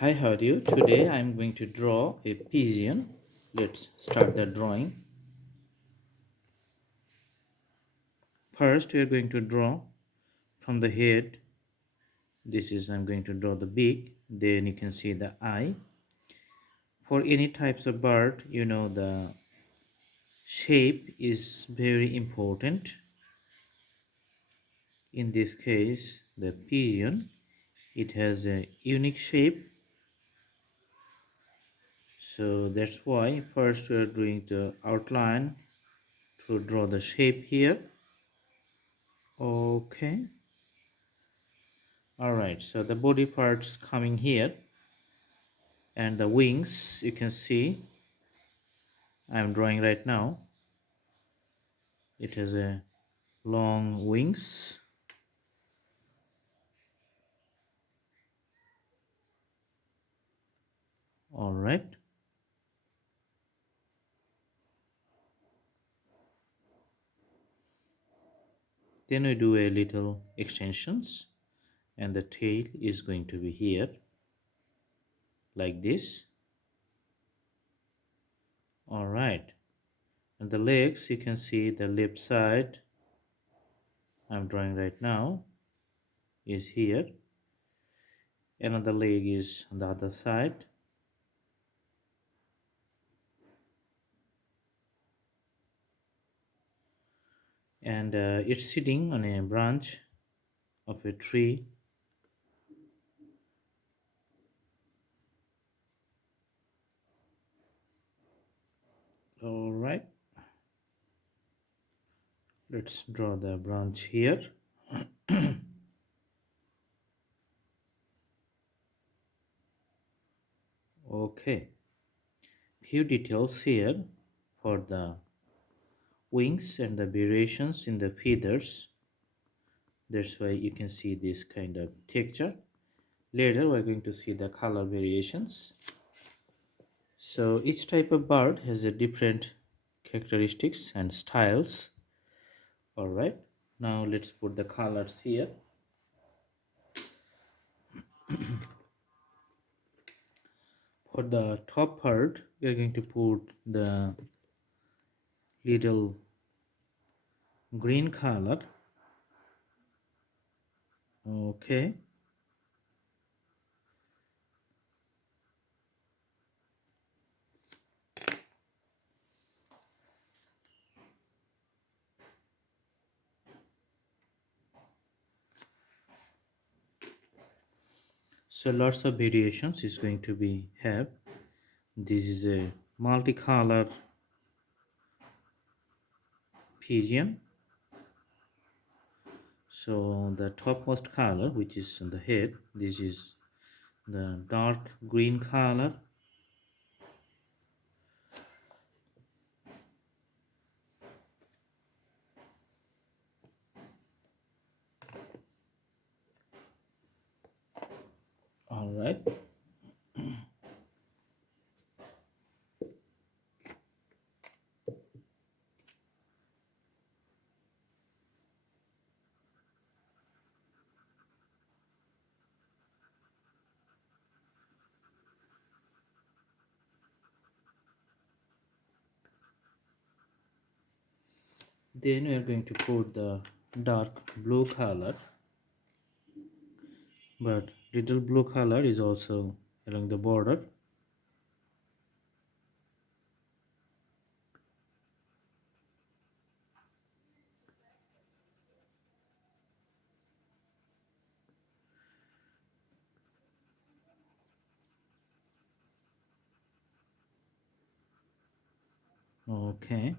Hi, how are you? Today I'm going to draw a pigeon. Let's start the drawing. First, we are going to draw from the head. I'm going to draw the beak. Then you can see the eye. For any types of bird, the shape is very important. In this case, the pigeon, it has a unique shape. So that's why first we are doing the outline to draw the shape here. Okay. Alright, so the body parts coming here and the wings you can see I'm drawing right now. It has a long wings. Alright, then we do a little extensions and the tail is going to be here like this. Alright, and the legs you can see the left side I'm drawing right now is here. Another leg is on the other side. And it's sitting on a branch of a tree. All right, let's draw the branch here. Okay, few details here for the wings and the variations in the feathers. That's why you can see this kind of texture. Later we're going to see the color variations. So each type of bird has a different characteristics and styles. All right, now let's put the colors here. For the top part we are going to put the little green color. Okay, so lots of variations is going to be have. This is a multicolor pigeon. So the topmost color, which is on the head, this is the dark green color. All right, then we are going to put the dark blue color, but little blue color is also along the border. Okay,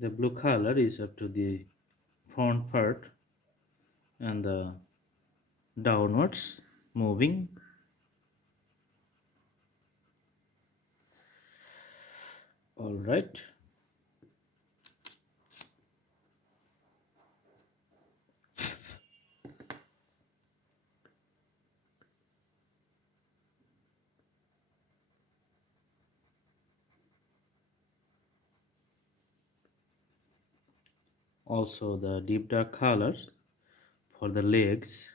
the blue color is up to the front part and the downwards moving. All right, Also the deep dark colors for the legs.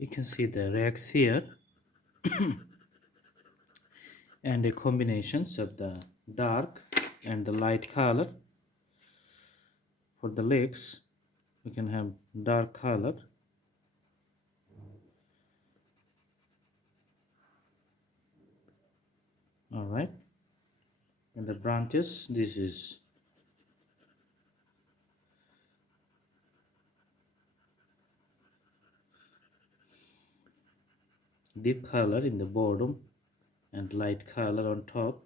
You can see the racks here and the combinations of the dark and the light color. For the legs we can have dark color. All right, and the branches, this is deep color in the bottom and light color on top.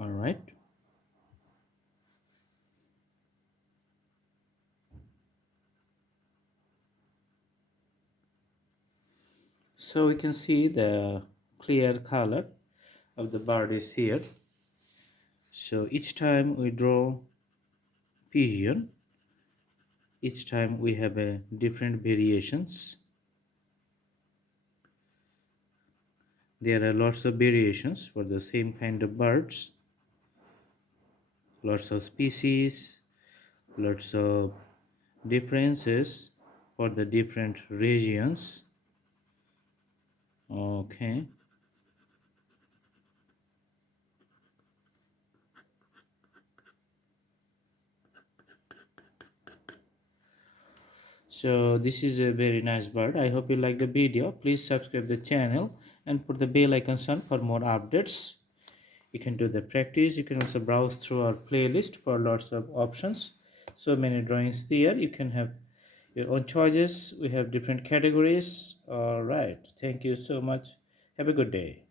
All right, so we can see the clear color of the bird is here. So each time we draw pigeon, each time we have a different variations. There are lots of variations for the same kind of birds, lots of species, lots of differences for the different regions. Okay, so this is a very nice bird. I hope you like the video. Please subscribe the channel and put the bell icon on for more updates. You can do the practice. You can also browse through our playlist for lots of options. So many drawings there. You can have your own choices. We have different categories. All right, thank you so much. Have a good day.